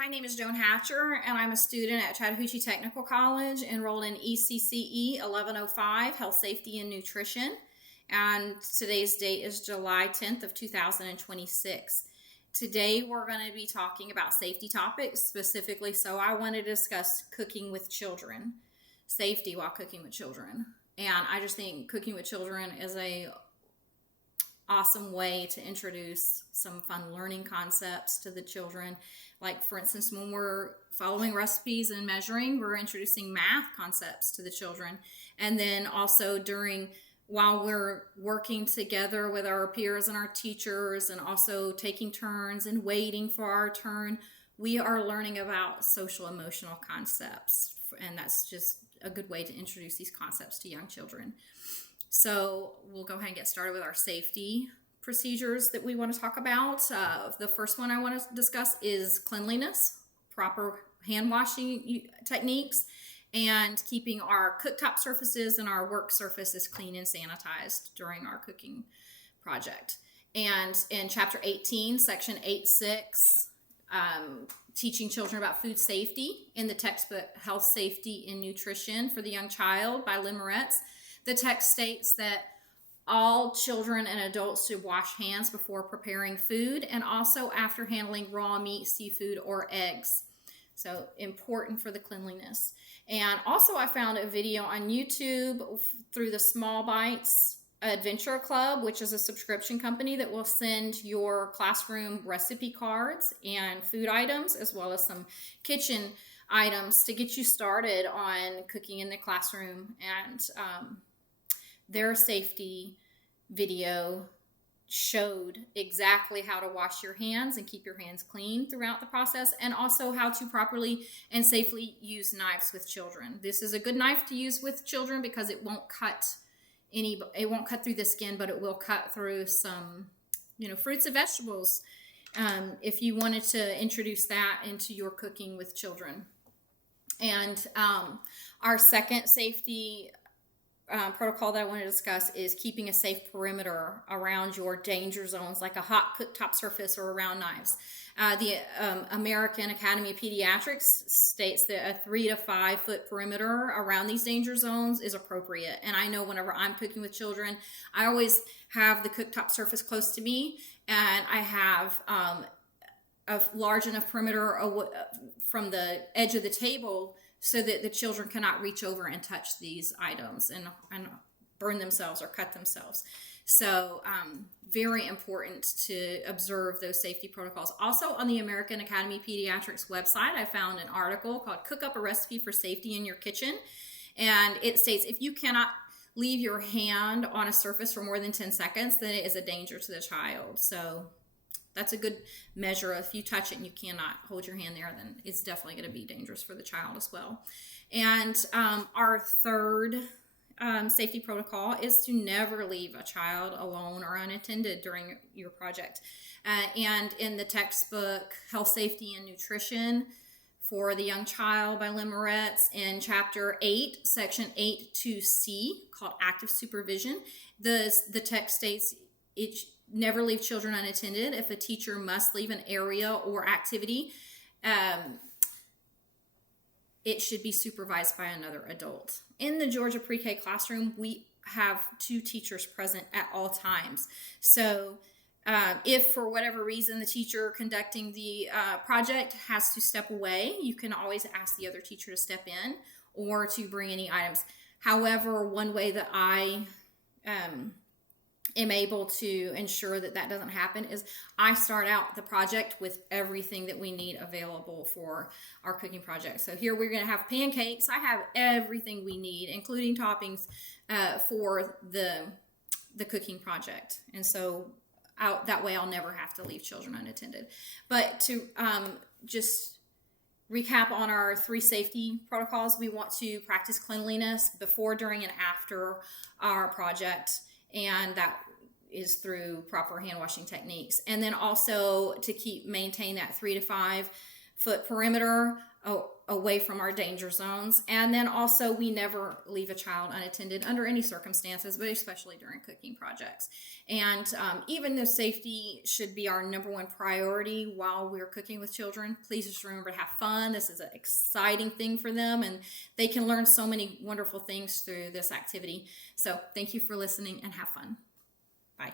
my name is Joan Hatcher, and I'm a student at Chattahoochee Technical College, enrolled in ECCE 1105, Health, Safety, and Nutrition. And today's date is July 10th of 2026. Today we're going to be talking about safety topics specifically, so I want to discuss cooking with children, safety while cooking with children. And I just think cooking with children is a awesome way to introduce some fun learning concepts to the children. Like, for instance, when we're following recipes and measuring, we're introducing math concepts to the children. And then also while we're working together with our peers and our teachers and also taking turns and waiting for our turn, we are learning about social emotional concepts. And that's just a good way to introduce these concepts to young children. So we'll go ahead and get started with our safety procedures that we want to talk about. The first one I want to discuss is cleanliness, proper hand washing techniques, and keeping our cooktop surfaces and our work surfaces clean and sanitized during our cooking project. And in Chapter 18, Section 8.6, teaching children about food safety in the textbook Health, Safety, and Nutrition for the Young Child by Lynn Moretz. The text states that all children and adults should wash hands before preparing food and also after handling raw meat, seafood, or eggs. So important for the cleanliness. And also I found a video on YouTube through the Small Bites Adventure Club, which is a subscription company that will send your classroom recipe cards and food items, as well as some kitchen items to get you started on cooking in the classroom. And their safety video showed exactly how to wash your hands and keep your hands clean throughout the process, and also how to properly and safely use knives with children. This is a good knife to use with children because it won't cut through the skin, but it will cut through some, fruits and vegetables. If you wanted to introduce that into your cooking with children. And our second safety protocol that I want to discuss is keeping a safe perimeter around your danger zones, like a hot cooktop surface or around knives. The American Academy of Pediatrics states that a 3 to 5 foot perimeter around these danger zones is appropriate. And I know whenever I'm cooking with children, I always have the cooktop surface close to me, and I have a large enough perimeter from the edge of the table so that the children cannot reach over and touch these items and burn themselves or cut themselves. So very important to observe those safety protocols. Also, on the American Academy of Pediatrics website, I found an article called Cook Up a Recipe for Safety in Your Kitchen. And it states, if you cannot leave your hand on a surface for more than 10 seconds, then it is a danger to the child. So that's a good measure. If you touch it and you cannot hold your hand there, then it's definitely going to be dangerous for the child as well. And our third safety protocol is to never leave a child alone or unattended during your project. And in the textbook Health, Safety, and Nutrition for the Young Child by Lynn Moretz, in Chapter 8, Section 8.2c, called Active Supervision, the text states never leave children unattended. If a teacher must leave an area or activity, it should be supervised by another adult. In the Georgia pre-K classroom, we have 2 teachers present at all times. So if for whatever reason the teacher conducting the project has to step away, you can always ask the other teacher to step in or to bring any items. However, one way that I am able to ensure that doesn't happen is I start out the project with everything that we need available for our cooking project. So here we're going to have pancakes. I have everything we need, including toppings for the cooking project. And so that way I'll never have to leave children unattended. But to just recap on our 3 safety protocols, we want to practice cleanliness before, during, and after our project. And that is through proper hand washing techniques. And then also to maintain that 3 to 5 foot perimeter away from our danger zones. And then also, we never leave a child unattended under any circumstances, but especially during cooking projects. And even though safety should be our number one priority while we're cooking with children, please just remember to have fun. This is an exciting thing for them, and they can learn so many wonderful things through this activity. So thank you for listening, and have fun. Bye.